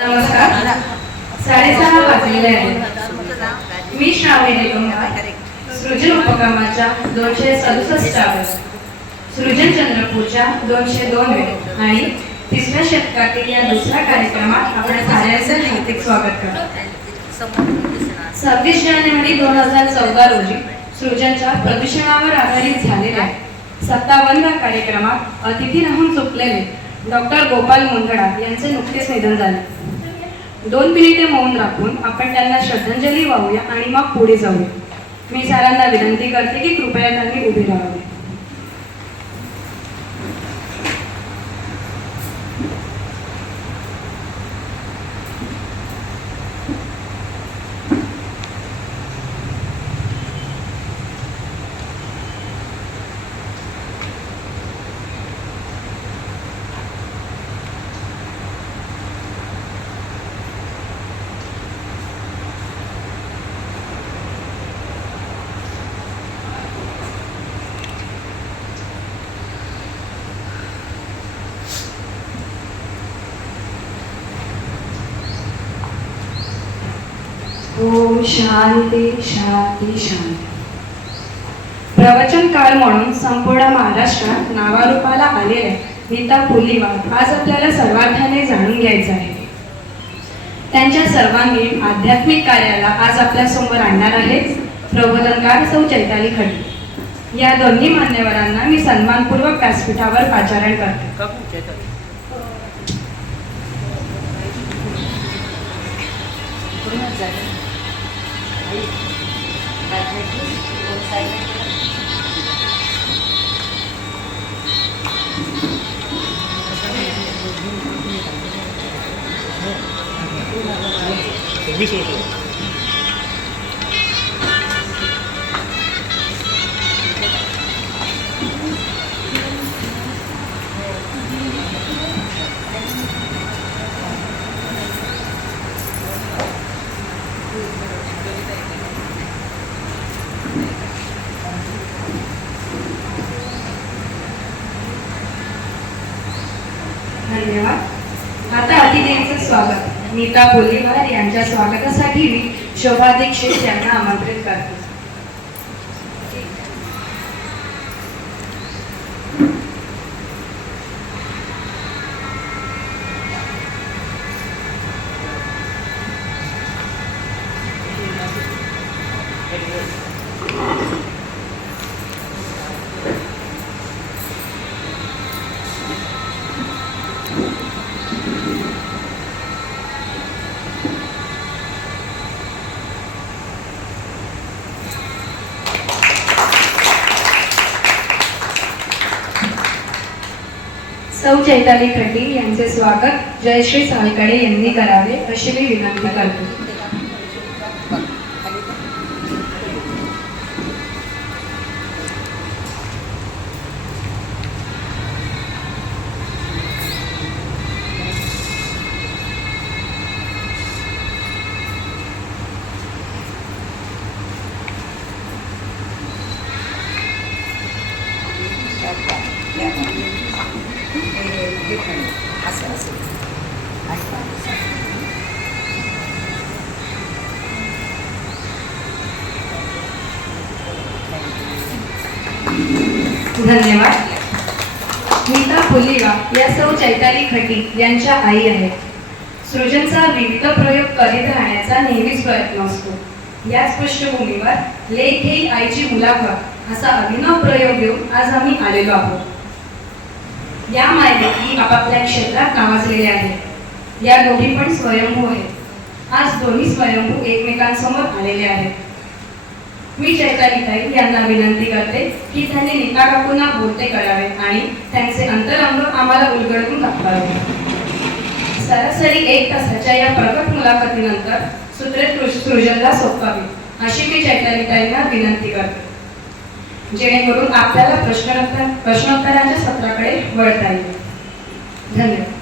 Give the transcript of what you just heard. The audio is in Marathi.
नमस्कार. 6:30 वाजलेले आहेत. मी श्रावणी सृजन उपक्रमाच्या 267 सृजन चंद्रपूरच्या 202 आणि तिसऱ्या शतकातील या दुसऱ्या कार्यक्रमात आपण साऱ्यांचं हार्दिक स्वागत करतो. 26 जानेवारी 2014 रोजी सृजनच्या प्रदूषणावर आधारित झालेल्या 57व्या कार्यक्रमात अतिथी राहून चुकलेले डॉक्टर गोपाल मुंदडा यांचे नुकतेच निधन झाले. 2 मिनिटे मौन राखून आपण त्यांना श्रद्धांजली वाहूया आणि मग पुढे जाऊया. मी सारांना विनंती करते की कृपया त्यांनी उभे राहावे. ओम शांती शांती शांती. प्रवचन काळ म्हणून संपूर्ण महाराष्ट्रात नावारूपाला आलेल्या नीता पुलीवार आज आपल्याला सर्वार्थाने जाणून घ्यायचं आहे. त्यांच्या सर्वांगीण आध्यात्मिक कार्याला आज आपल्या समोर आणणार आहेत प्रबोधनकार सौ चैताली खडे. या दोन्ही मान्यवरांना मी सन्मानपूर्वक व्यासपीठावर पाचारण करते. धन्यवाद. आता अतिथींचे स्वागत. नीता पुलीवार यांच्या स्वागतासाठी मी शोभा दीक्षित यांना आमंत्रित करते. सौ चैताली खड्डी यांचे स्वागत जयश्री सालकडे यांनी करावे अशी मी विनंती करतो. धन्यवाद. नीता पुलीवार या सौ चैताली खड्डी यांच्या आई आहेत. सृजनचा विविध प्रयोग करीत राहण्याचा नेहमीच प्रयत्न असतो. याच पार्श्वभूमीवर लेख येईल आईची मुलाखत असा अभिनव प्रयोग घेऊन आज आम्ही आलेलो आहोत. या मायलेकी आपापल्या क्षेत्रात नावाजलेल्या आहेत. या दोघी पण स्वयंभू आहेत. आज दोन्ही स्वयंभू एकमेकांसमोर आलेले आहेत. मी चैतालीताई यांना विनंती करते की त्यांनी नीता काकूंना बोलते करावे आणि त्यांचे अंतरंग आम्हाला उलगडून दाखवावे. सरासरी 1 तासाच्या या प्रकट मुलाखतीनंतर सूत्रे सृजनला सोपवावी अशी मी चैतालीताईंना विनंती करते, जेणेकरून आपल्याला प्रश्नोत्तरांच्या सत्राकडे वळता येईल. धन्यवाद.